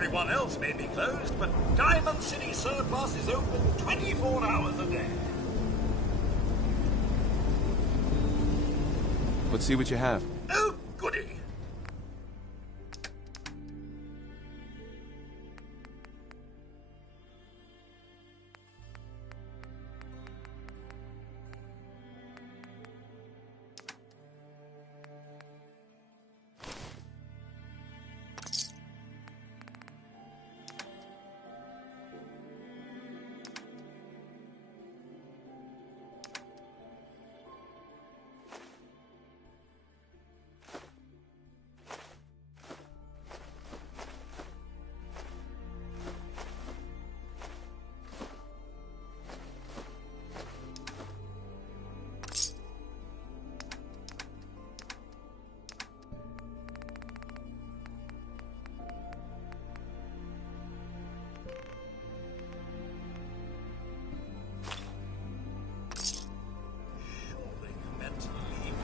Everyone else may be closed, but Diamond City Surplus is open 24 hours a day. Let's see what you have. Oh, goody.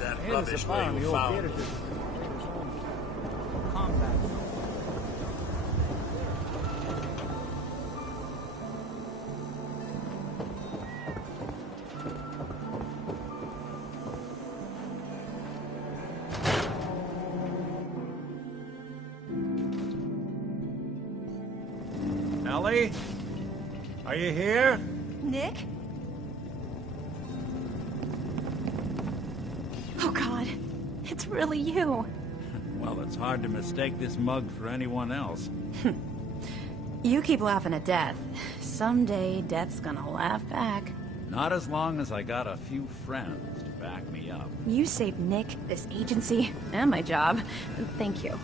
That rubbish where you found it. Ellie? Are you here? Nick? Oh God, it's really you. Well, it's hard to mistake this mug for anyone else. You keep laughing at death. Someday, death's gonna laugh back. Not as long as I got a few friends to back me up. You saved Nick, this agency, and my job. Thank you.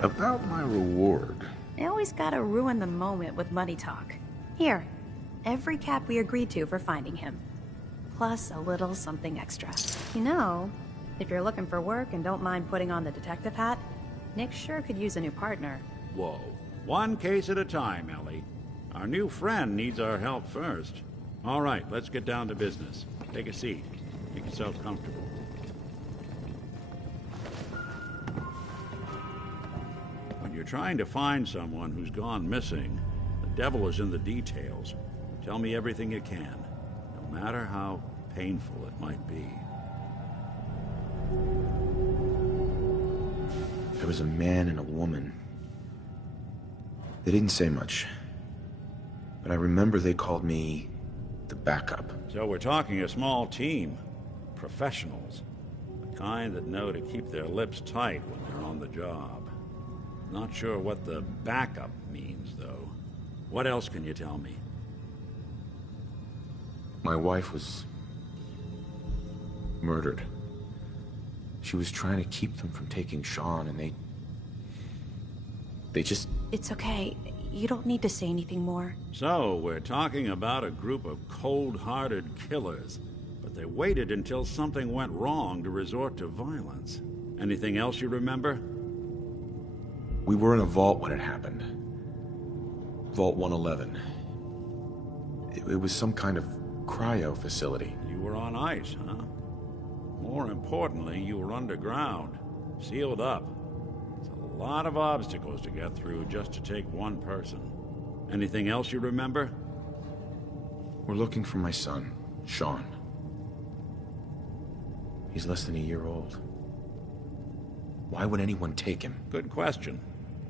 About my reward. I always gotta ruin the moment with money talk. Here, every cap we agreed to for finding him. Plus a little something extra. You know, if you're looking for work and don't mind putting on the detective hat, Nick sure could use a new partner. Whoa. One case at a time, Ellie. Our new friend needs our help first. All right, let's get down to business. Take a seat. Make yourself comfortable. When you're trying to find someone who's gone missing, the devil is in the details. Tell me everything you can. No matter how painful it might be. There was a man and a woman. They didn't say much. But I remember they called me the backup. So we're talking a small team. Professionals. The kind that know to keep their lips tight when they're on the job. Not sure what the backup means, though. What else can you tell me? My wife was murdered. She was trying to keep them from taking Sean, and they just... It's okay. You don't need to say anything more. So, we're talking about a group of cold-hearted killers, but they waited until something went wrong to resort to violence. Anything else you remember? We were in a vault when it happened. Vault 111. It was some kind of cryo facility. You were on ice, huh? More importantly, you were underground, sealed up. It's a lot of obstacles to get through just to take one person. Anything else you remember? We're looking for my son, Sean. He's less than a year old. Why would anyone take him? Good question.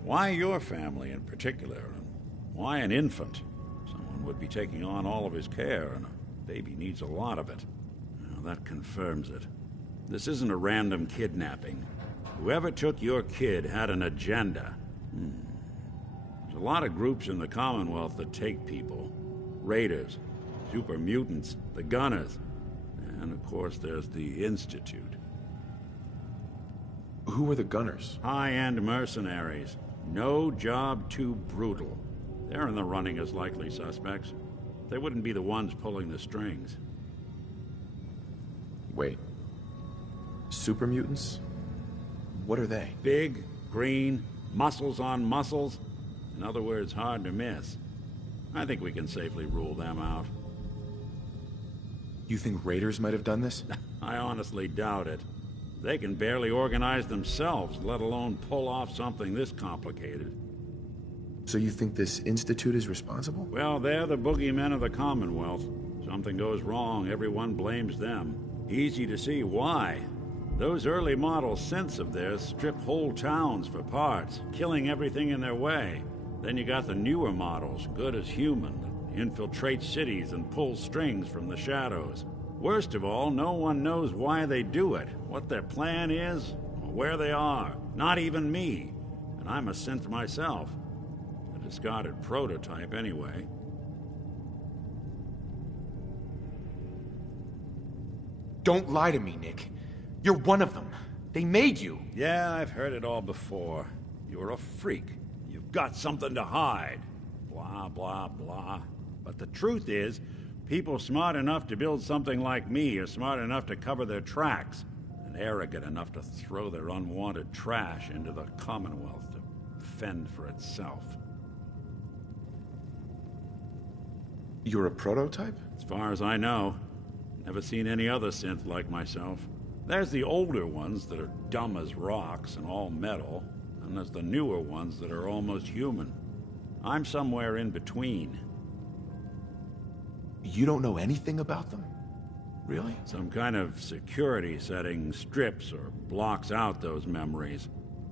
Why your family in particular? And why an infant? Someone would be taking on all of his care, and a baby needs a lot of it. Well, that confirms it. This isn't a random kidnapping. Whoever took your kid had an agenda. There's a lot of groups in the Commonwealth that take people. Raiders, super mutants, the Gunners, and of course there's the Institute. Who were the Gunners? High-end mercenaries. No job too brutal. They're in the running as likely suspects. They wouldn't be the ones pulling the strings. Wait. Super mutants? What are they? Big, green, muscles on muscles. In other words, hard to miss. I think we can safely rule them out. You think raiders might have done this? I honestly doubt it. They can barely organize themselves, let alone pull off something this complicated. So you think this institute is responsible? Well, they're the boogeymen of the Commonwealth. Something goes wrong, everyone blames them. Easy to see why. Those early model synths of theirs strip whole towns for parts, killing everything in their way. Then you got the newer models, good as human, that infiltrate cities and pull strings from the shadows. Worst of all, no one knows why they do it, what their plan is, or where they are. Not even me. And I'm a synth myself. A discarded prototype, anyway. Don't lie to me, Nick. You're one of them. They made you. Yeah, I've heard it all before. You're a freak. You've got something to hide. Blah, blah, blah. But the truth is, people smart enough to build something like me are smart enough to cover their tracks, and arrogant enough to throw their unwanted trash into the Commonwealth to fend for itself. You're a prototype? As far as I know, never seen any other synth like myself. There's the older ones that are dumb as rocks and all metal, and there's the newer ones that are almost human. I'm somewhere in between. You don't know anything about them? Really? Some kind of security setting strips or blocks out those memories.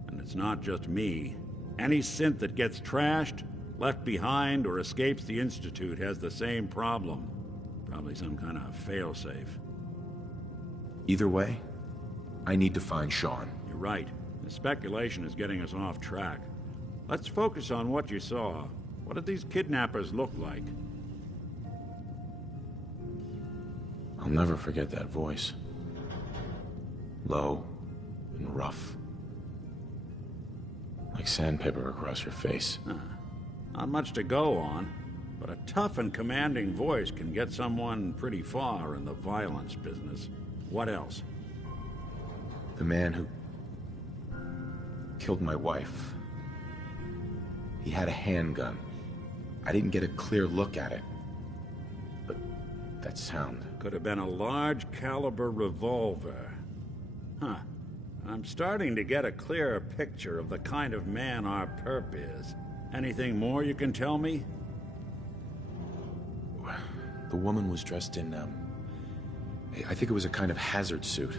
And it's not just me. Any synth that gets trashed, left behind, or escapes the Institute has the same problem. Probably some kind of failsafe. Either way, I need to find Sean. You're right. The speculation is getting us off track. Let's focus on what you saw. What did these kidnappers look like? I'll never forget that voice. Low and rough. Like sandpaper across your face. Not much to go on, but a tough and commanding voice can get someone pretty far in the violence business. What else? The man who killed my wife. He had a handgun. I didn't get a clear look at it. But that sound... Could have been a large caliber revolver. Huh. I'm starting to get a clearer picture of the kind of man our perp is. Anything more you can tell me? The woman was dressed in, I think it was a kind of hazard suit.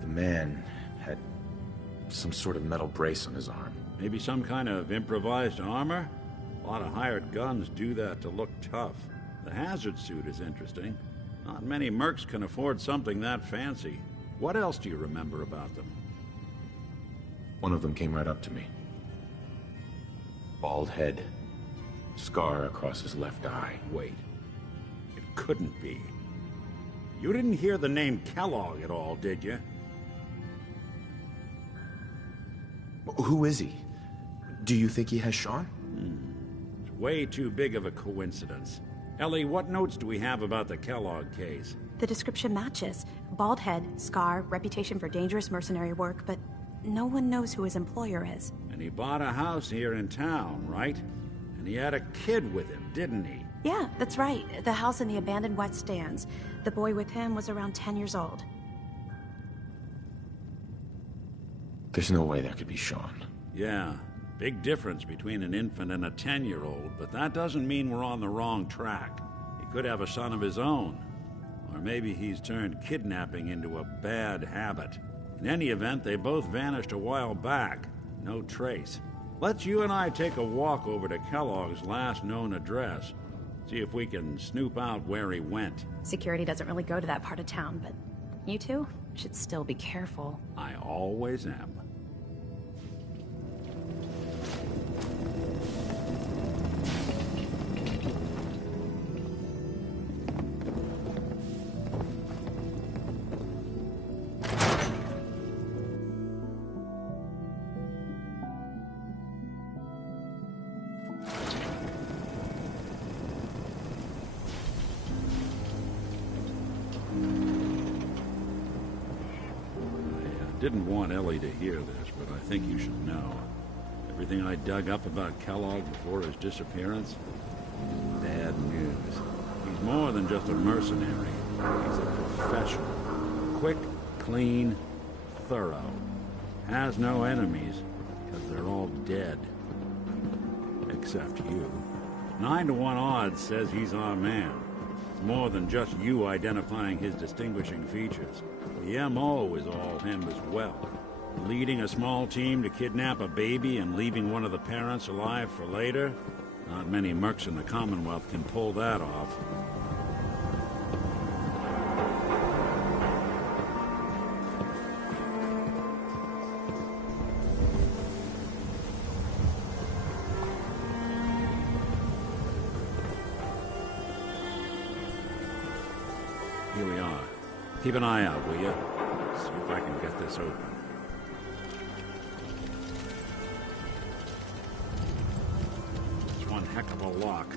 The man had some sort of metal brace on his arm. Maybe some kind of improvised armor? A lot of hired guns do that to look tough. The hazard suit is interesting. Not many mercs can afford something that fancy. What else do you remember about them? One of them came right up to me. Bald head. Scar across his left eye. Wait. It couldn't be. You didn't hear the name Kellogg at all, did you? Who is he? Do you think he has Sean? It's way too big of a coincidence. Ellie, what notes do we have about the Kellogg case? The description matches. Bald head, scar, reputation for dangerous mercenary work, but no one knows who his employer is. And he bought a house here in town, right? And he had a kid with him, didn't he? Yeah, that's right. The house in the abandoned West Stands. The boy with him was around 10 years old. There's no way that could be Sean. Yeah. Big difference between an infant and a 10-year-old, but that doesn't mean we're on the wrong track. He could have a son of his own. Or maybe he's turned kidnapping into a bad habit. In any event, they both vanished a while back. No trace. Let's you and I take a walk over to Kellogg's last known address. See if we can snoop out where he went. Security doesn't really go to that part of town, but you two should still be careful. I always am. Didn't want Ellie to hear this, but I think you should know. Everything I dug up about Kellogg before his disappearance, bad news. He's more than just a mercenary. He's a professional. Quick, clean, thorough. Has no enemies, because they're all dead. Except you. 9 to 1 odds says he's our man. It's more than just you identifying his distinguishing features. The M.O. is all him as well. Leading a small team to kidnap a baby and leaving one of the parents alive for later? Not many mercs in the Commonwealth can pull that off. Here we are. Keep an eye out, will you? See if I can get this open. It's one heck of a lock.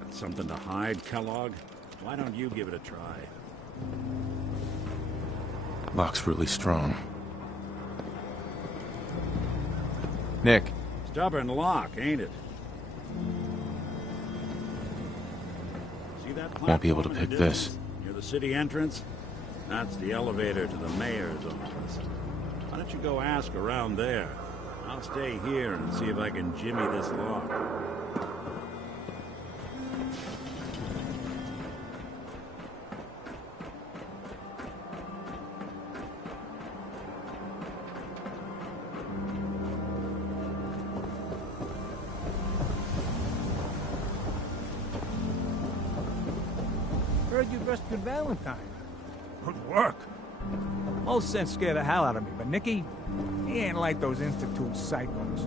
Got something to hide, Kellogg? Why don't you give it a try? Lock's really strong. Nick. Stubborn lock, ain't it? See that Won't be able to platform in pick the this. distance? Near the city entrance? That's the elevator to the mayor's office. Why don't you go ask around there? I'll stay here and see if I can jimmy this lock. Heard you dressed good Valentine. Good work. Most sense scare the hell out of me, but Nicky, he ain't like those Institute psychos.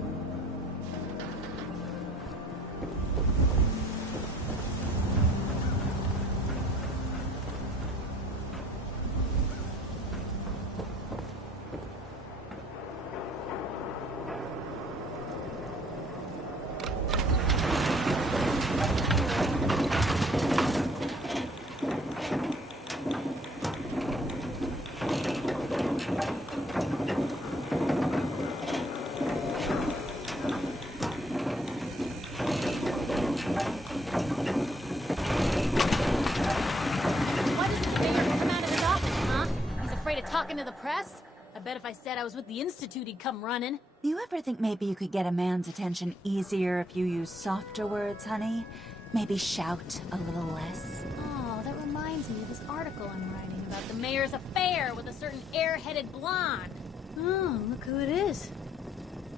Talking to the press? I bet if I said I was with the Institute, he'd come running. Do you ever think maybe you could get a man's attention easier if you use softer words, honey? Maybe shout a little less? Oh, that reminds me of this article I'm writing about the mayor's affair with a certain air-headed blonde. Oh, look who it is.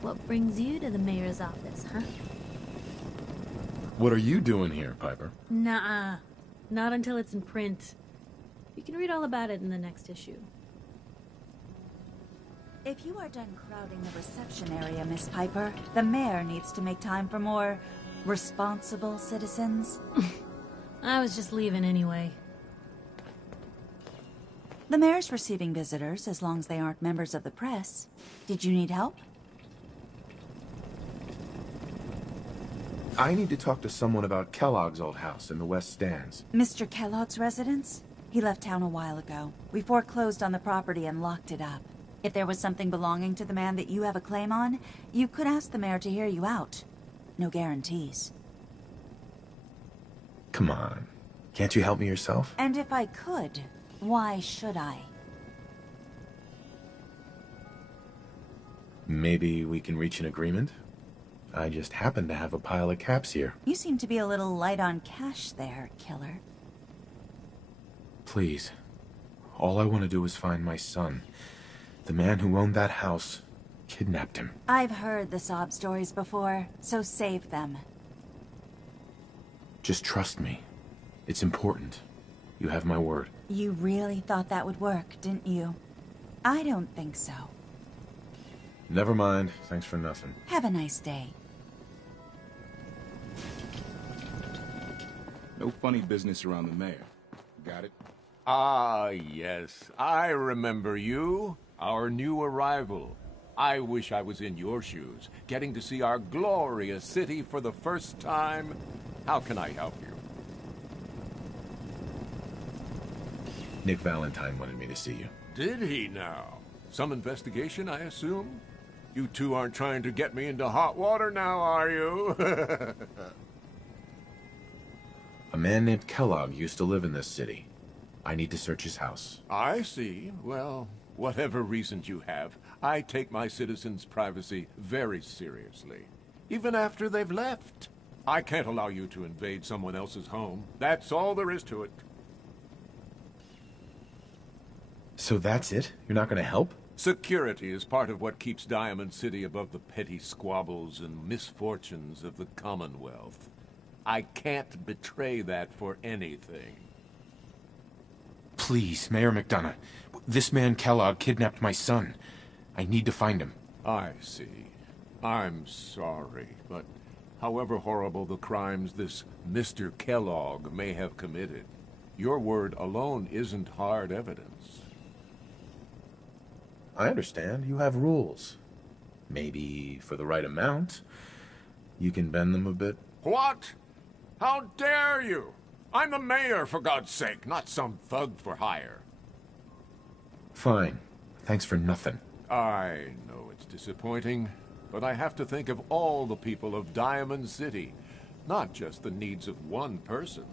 What brings you to the mayor's office, huh? What are you doing here, Piper? Nuh-uh. Not until it's in print. You can read all about it in the next issue. If you are done crowding the reception area, Miss Piper, the mayor needs to make time for more responsible citizens. I was just leaving anyway. The mayor's receiving visitors as long as they aren't members of the press. Did you need help? I need to talk to someone about Kellogg's old house in the West Stands. Mr. Kellogg's residence? He left town a while ago. We foreclosed on the property and locked it up. If there was something belonging to the man that you have a claim on, you could ask the mayor to hear you out. No guarantees. Come on. Can't you help me yourself? And if I could, why should I? Maybe we can reach an agreement? I just happen to have a pile of caps here. You seem to be a little light on cash there, killer. Please. All I want to do is find my son. The man who owned that house kidnapped him. I've heard the sob stories before, so save them. Just trust me. It's important. You have my word. You really thought that would work, didn't you? I don't think so. Never mind. Thanks for nothing. Have a nice day. No funny business around the mayor. Got it? Ah, yes. I remember you. Our new arrival. I wish I was in your shoes, getting to see our glorious city for the first time. How can I help you? Nick Valentine wanted me to see you. Did he now? Some investigation, I assume? You two aren't trying to get me into hot water now, are you? A man named Kellogg used to live in this city. I need to search his house. I see. Well, Whatever reasons you have, I take my citizens' privacy very seriously. Even after they've left. I can't allow you to invade someone else's home. That's all there is to it. So that's it? You're not gonna help? Security is part of what keeps Diamond City above the petty squabbles and misfortunes of the Commonwealth. I can't betray that for anything. Please, Mayor McDonough. This man Kellogg kidnapped my son. I need to find him. I see. I'm sorry, but however horrible the crimes this Mr. Kellogg may have committed, your word alone isn't hard evidence. I understand. You have rules. Maybe for the right amount, you can bend them a bit. What? How dare you? I'm the mayor, for God's sake, not some thug for hire. Fine. Thanks for nothing. I know it's disappointing, but I have to think of all the people of Diamond City, not just the needs of one person.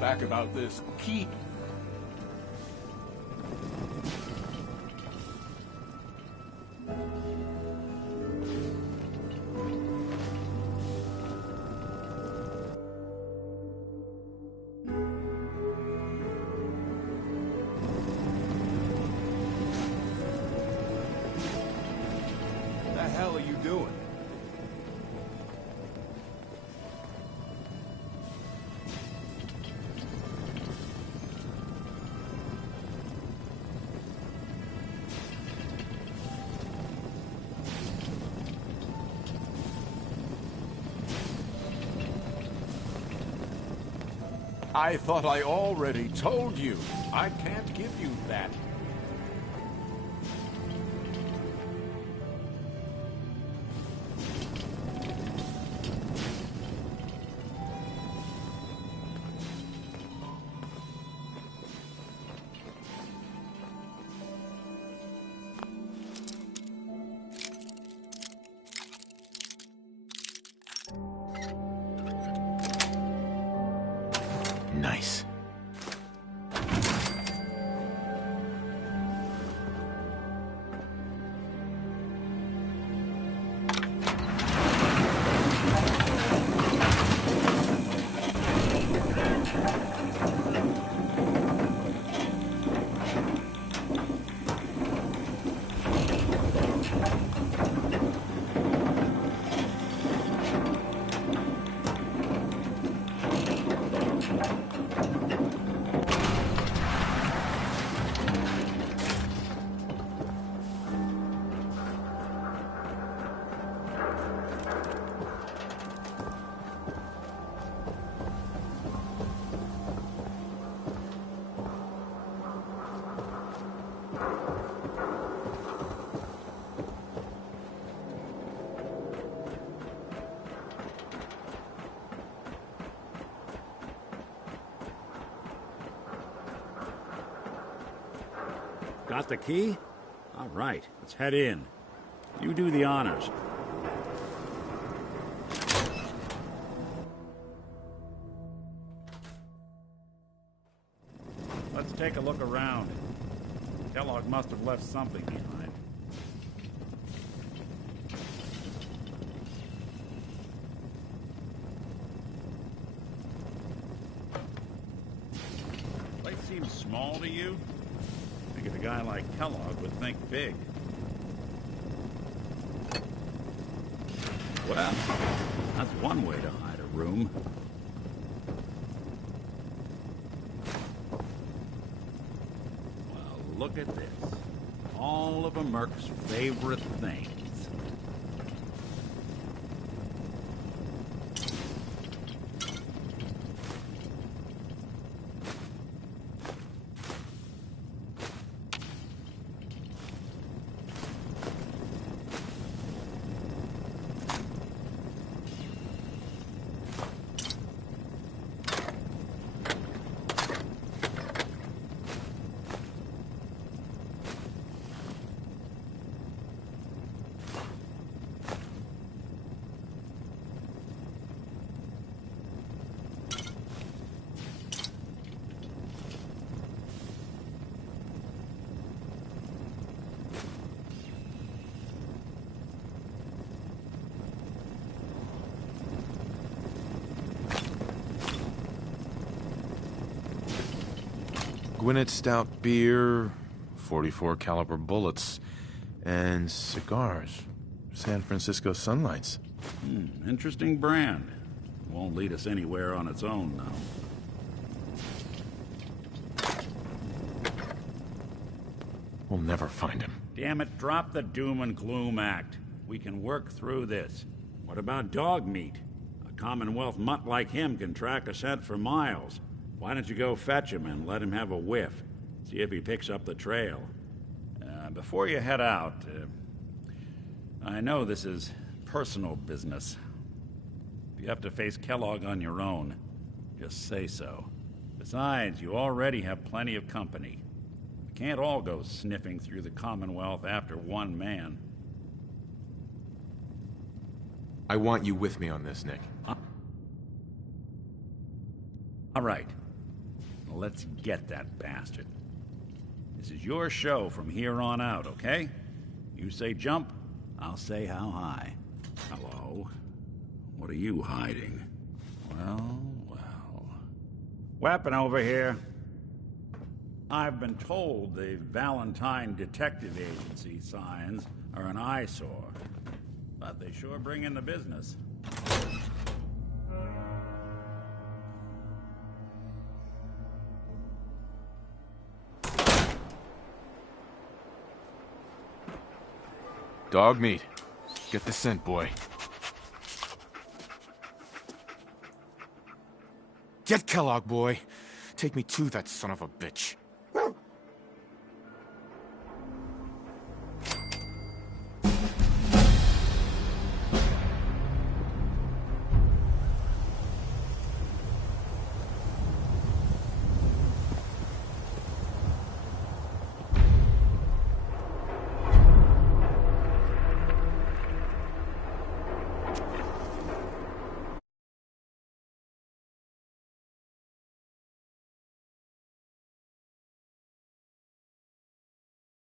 Back about this key. What the hell are you doing? I thought I already told you. I can't give you that. Nice. Got the key? All right, let's head in. You do the honors. Let's take a look around. Kellogg must have left something behind. Place seems small to you? I figured a guy like Kellogg would think big. Well, that's one way to hide a room. Well, look at this. All of a Merc's favorite things. Gwinnett Stout beer, 44 caliber bullets, and cigars. San Francisco Sunlights. Interesting brand. Won't lead us anywhere on its own, though. We'll never find him. Damn it, drop the doom and gloom act. We can work through this. What about dog meat? A Commonwealth mutt like him can track a scent for miles. Why don't you go fetch him and let him have a whiff? See if he picks up the trail. Before you head out, I know this is personal business. If you have to face Kellogg on your own, just say so. Besides, you already have plenty of company. We can't all go sniffing through the Commonwealth after one man. I want you with me on this, Nick. All right. Let's get that bastard. This is your show from here on out, okay? You say jump, I'll say how high. Hello? What are you hiding? Well, well. Weapon over here. I've been told the Valentine Detective Agency signs are an eyesore, but they sure bring in the business. Dog meat. Get the scent, boy. Get Kellogg, boy. Take me to that son of a bitch.